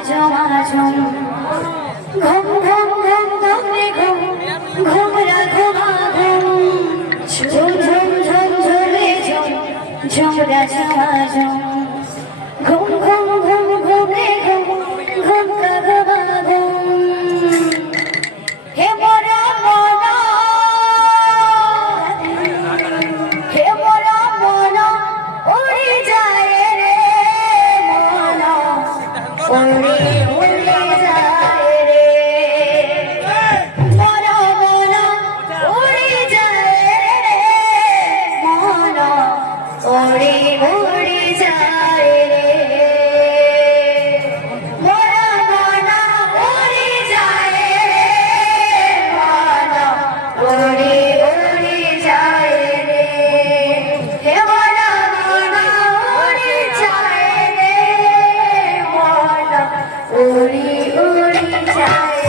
ঝমাঝম ঘুম ঘুম ঘুম ঘুমে ঘুম ঘুমরা ঘুমা ঘুম ঝুম ঝুম ঝুম ঝুমে ঝুম ঝুমরা ঝমাঝম ঘুম ঘুম ঘুম ঘুমে ঘুম ঘুমরা ঘুমা ঘুম হে মোরা মনা হে মোরা মনা উড়ে যায় রে মনা উড়ে উড়ে যায় রে মোরা মনা উড়ে যায় রে মনা উড়ে উড়ে যায় রে মোরা মনা উড়ে যায় রে মনা উড়ে উড়ে যায় রে হে মোরা মনা উড়ে যায় রে মনা উড়ে উড়ে যায়